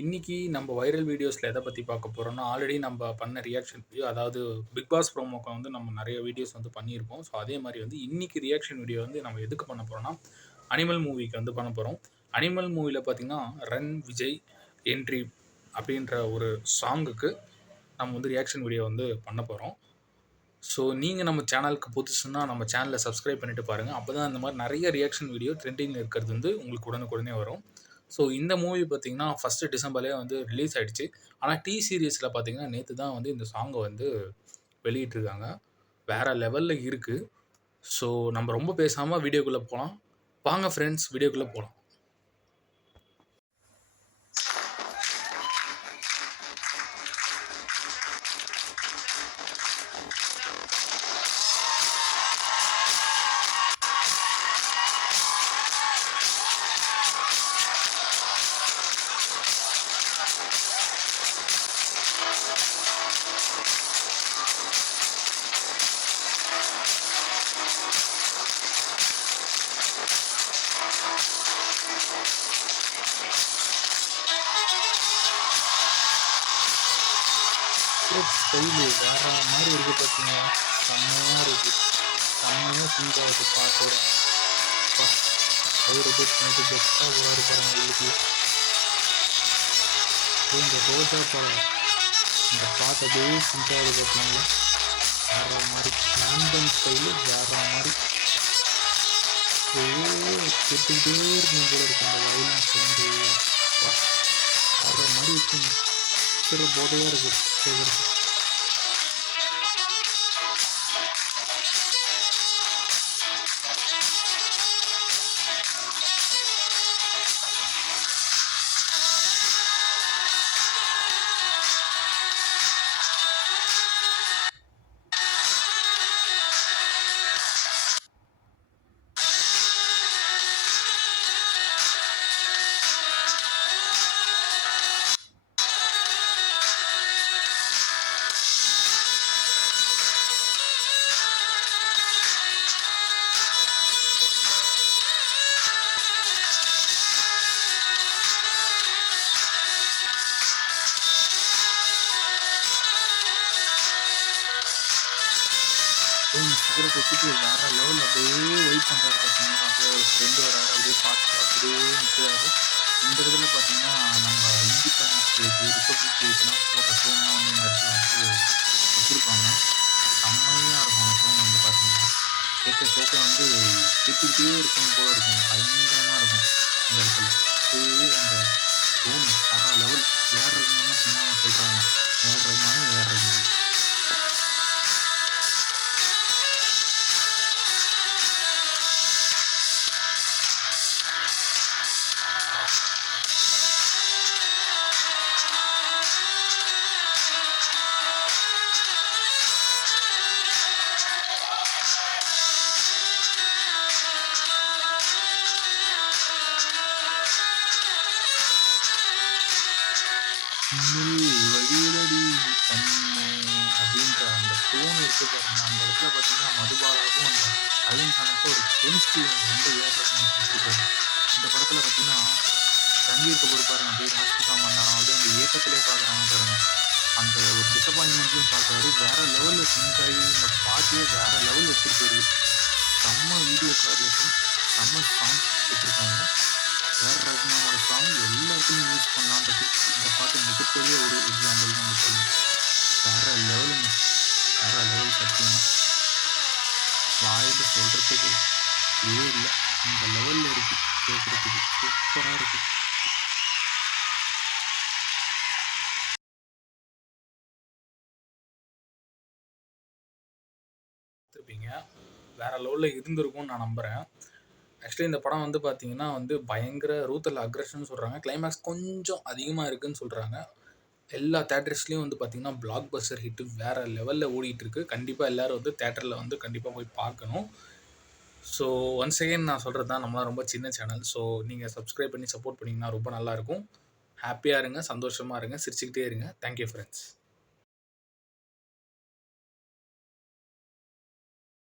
இன்னைக்கு நம்ம வைரல் வீடியோஸில் எதை பற்றி பார்க்க போகிறோம்னா, ஆல்ரெடி நம்ம பண்ண ரியாக்ஷன் வீடியோ, அதாவது பிக் பாஸ் ப்ரோமோக்கு வந்து நம்ம நிறைய வீடியோஸ் வந்து பண்ணியிருப்போம். ஸோ அதே மாதிரி வந்து இன்னைக்கு ரியாக்ஷன் வீடியோ வந்து நம்ம எதுக்கு பண்ண போகிறோம்னா, அனிமல் மூவிக்கு வந்து பண்ண போகிறோம். அனிமல் மூவியில் பார்த்தீங்கன்னா, ரன் விஜய் என்ட்ரி அப்படின்ற ஒரு சாங்குக்கு நம்ம வந்து ரியாக்ஷன் வீடியோ வந்து பண்ண போகிறோம். ஸோ நீங்கள் நம்ம சேனலுக்கு புதுசுன்னா நம்ம சேனலை சப்ஸ்கிரைப் பண்ணிட்டு பாருங்கள். அப்போ தான் இந்த மாதிரி நிறைய ரியாக்ஷன் வீடியோ ட்ரெண்டிங்கில் இருக்கிறது வந்து உங்களுக்கு உடனுக்குடனே வரும். ஸோ இந்த மூவி பார்த்தீங்கன்னா ஃபஸ்ட்டு டிசம்பர்லேயே வந்து ரிலீஸ் ஆகிடுச்சு. ஆனால் சீரிஸில் பார்த்தீங்கன்னா நேற்று தான் வந்து இந்த சாங்கை வந்து வெளியிட்டிருக்காங்க. வேறு லெவலில் இருக்குது. ஸோ நம்ம ரொம்ப பேசாமல் வீடியோக்குள்ளே போகலாம். வாங்க ஃப்ரெண்ட்ஸ், வீடியோக்குள்ளே போகலாம். ஸ்டைலு வேற மாதிரி இருக்குது பார்த்தீங்களா? செம்மையாக இருக்குது. செம்மையாக சிங்க் ஆகுது பாட்டோட. அது ரொட்டேட் பண்ணிட்டு பெஸ்ட்டாக போகிறாரு பாருங்க உள்ளுக்கு. இந்த ரோஜா படம் இந்த பாட்டு அப்படியே சிங்க் ஆகுது பார்த்தீங்களா? வேற மாதிரி லாண்டன் ஸ்டைலு வேற மாதிரி கேட்டுக்கிட்டே இருக்கணும் போல இருக்கு. அந்த வயலன்ஸ் வந்து வேற மாதிரி இருக்குங்க. சிறு போதையாக இருக்குது கேட்குறது. சிகரெட் வச்சுட்டு வேற லெவலில் அப்படியே வெயிட் பண்ணுறாரு பார்த்தீங்கன்னா. அப்படியே ஒரு ஃப்ரெண்டு வராரு, அப்படியே பார்த்து அப்படியே நிற்கிறாரு. இந்த இடத்துல பார்த்தீங்கன்னா நம்ம இண்டிபெண்டன்ஸ் டேக்கு ரிப்பப்ளிக் டேக்குலாம் போடுற ஃபோன்லாம் வந்து இந்த இடத்துல வந்து வச்சுருப்பாங்க. செம்மையாக இருக்கும் அந்த ஃபோன் வந்து பார்த்தீங்கன்னா. கேட்க கேட்க வந்து கேட்டுக்கிட்டே இருக்கணும் போல இருக்கும். பயங்கரமாக இருக்கும் இந்த இடத்துல. அப்படியே அந்த ஃபோன் வேற லெவல். ஏஆர் ரகுமான் சும்மா சொல்கிறாங்க. A R Rahman A R Rahman. வழியடி கண்ணே அப்படின்ற அந்த டோன் இருக்குது பாருங்க. அந்த இடத்துல பார்த்தீங்கன்னா மதுபாலாவுக்கும் அந்த அயன் சானுக்கும் ஒரு கெமிஸ்ட்ரி வந்து ஏற்படுத்திருக்காரு. இந்த படத்தில் பார்த்தீங்கன்னா ரன்வீர் கபூர் பாருங்க, அப்படியே ராஷ்மிகா மந்தானா வந்து அந்த ஏக்கத்திலே பார்க்குறாங்க பாருங்க. அந்த ஒரு டிசப்பாயின்மெண்ட்லையும் பார்க்குறாரு. வேறு லெவலில் சிங்க் ஆகி இந்த பாட்டையே வேறு லெவல் வச்சுருக்காரு. செம்ம வீடியோ கார்லேஷன், செம்ம சாங்ஸ் வச்சுருக்காங்க. ஏஆர் ரகுமானோட சாங் எல்லாருக்குமே யூஸ் பண்ணலான்றது இந்த பாட்டு மிகப்பெரிய ஒரு எக்ஸாம்பிள் நம்ம சொல்லணும். வேற லெவலுங்க, வேற லெவல் சத்தியமாக வாயில் சொல்கிறதுக்கு இதுவே இல்லை. இந்த லெவலில் இருக்குது கேட்குறதுக்கு சூப்பராக இருக்குது. பார்த்துருப்பீங்க, வேற லெவலில் இருந்திருக்கும்னு நான் நம்புகிறேன். ஆக்சுவலி இந்த படம் வந்து பார்த்தீங்கன்னா வந்து பயங்கர ரூத்தல் அக்ரெஷன் சொல்கிறாங்க. கிளைமேக்ஸ் கொஞ்சம் அதிகமாக இருக்குதுன்னு சொல்கிறாங்க. எல்லா தேட்டர்ஸ்லேயும் வந்து பார்த்திங்கன்னா பிளாக் பஸ்டர் ஹிட்டு வேறு லெவலில் ஓடிட்டுருக்கு. கண்டிப்பாக எல்லோரும் வந்து தேட்டரில் வந்து கண்டிப்பாக போய் பார்க்கணும். ஸோ ஒன்ஸ் அகெயின் நான் சொல்கிறது தான், நம்மளாம் ரொம்ப சின்ன சேனல். ஸோ நீங்கள் சப்ஸ்கிரைப் பண்ணி சப்போர்ட் பண்ணிங்கன்னா ரொம்ப நல்லாயிருக்கும். ஹாப்பியாக இருங்க, சந்தோஷமாக இருங்க, சிரிச்சுக்கிட்டே இருங்க. Thank you friends.